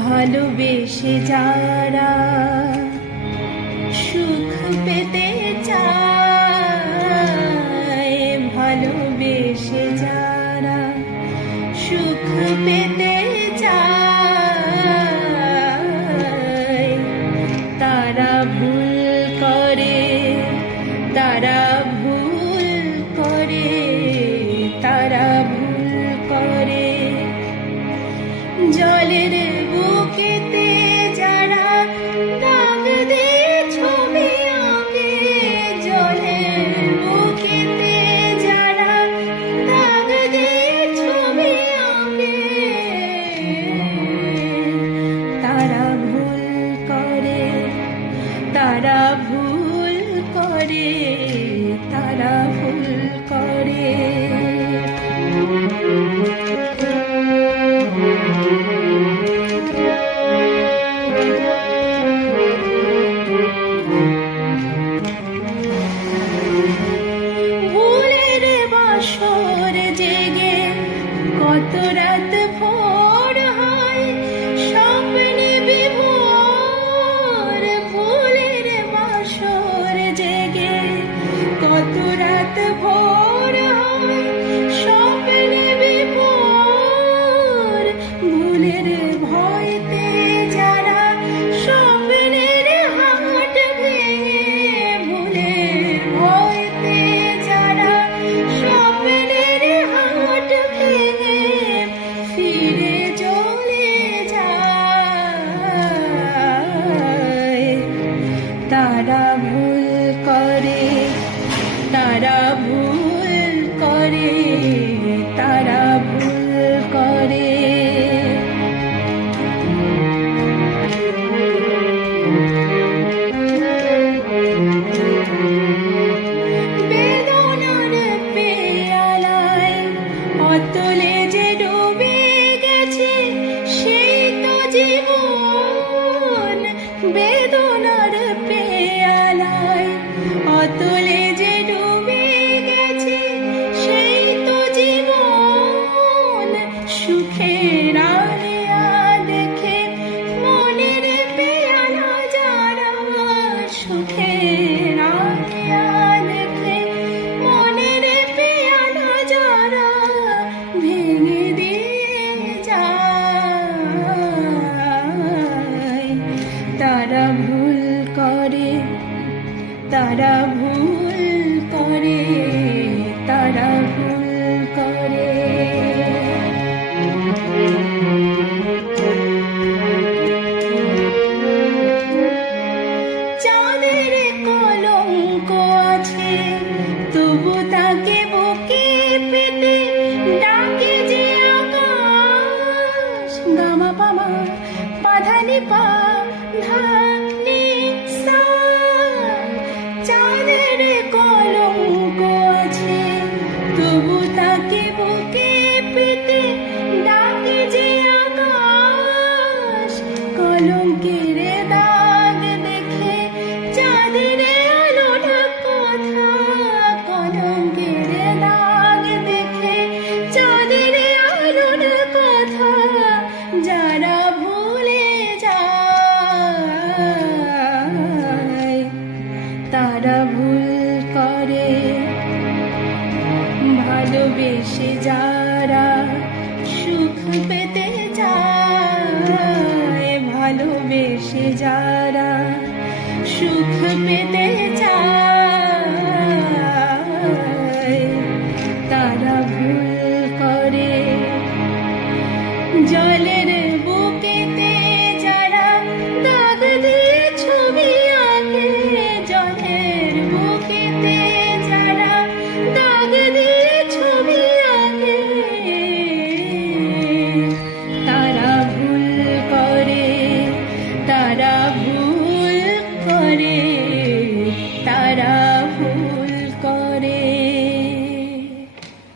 ভালোবেসে যারা সুখ পেতে চায়, ভালোবেসে যারা সুখ পেতে চায়, তারা ভুল করে, তারা ভুল করে, তারা ভুল করে। জলের বুকেতে যারা দাগ দিয়ে ছবি আঁকে, জলের বুকেতে যারা দাগ দিয়ে ছবি আঁকে, তারা ভুল করে, তারা ভুল করে, তারা ভুল করে। ভুলের বাসর জেগে কত রাত ভোর হয়, স্বপ্নে বিভোর। ভুলের বাসর জেগে কত রাত ভোর হয়, স্বপ্নে বিভোর। ভুলের ভয়তে যারা স্বপ্নের হাট ভেঙে, ভুলের ভয়তে যারা স্বপ্নের হাট ভেঙে ফিরে চলে যায়, তারা ভুল করে, তারা ভুল করে, তারা ভুল করে। বেদনার পেয়ালায় অতলে যে ডুবে গেছে সেই তো জীবন। বেদনার পেয়ালায় অতলে যে ডুবে গেছে সেই তো জীবন। সুখের আলিয়া দেখে মনের পেয়ালা যারা, সুখের আলিয়া দেখে মনের পেয়ালা যারা ভেঙে দিয়ে যায়, তারা ভুল করে, তারা ভুল করে, তারা ভুল করে। চাঁদের কলঙ্ক আছে তবু তাকে বুকে পেতে ডাকে যে আকাশ। গামা পামা পাধানি পা ধানি সা। চাঁদের কলঙ্ক আছে তবু তাকে বুকে পেতে ডাকে যে আকাশ। কলঙ্কের দাগ দেখে চাঁদের আলোটা কথা, কলঙ্কের দাগ দেখে চাঁদের আলোর কথা। যারা ভুলে যায়, তারা ভুল করে। ভালোবেসে যারা সুখ পেতে চায়, ভালোবেসে যারা সুখ পেতে চায়।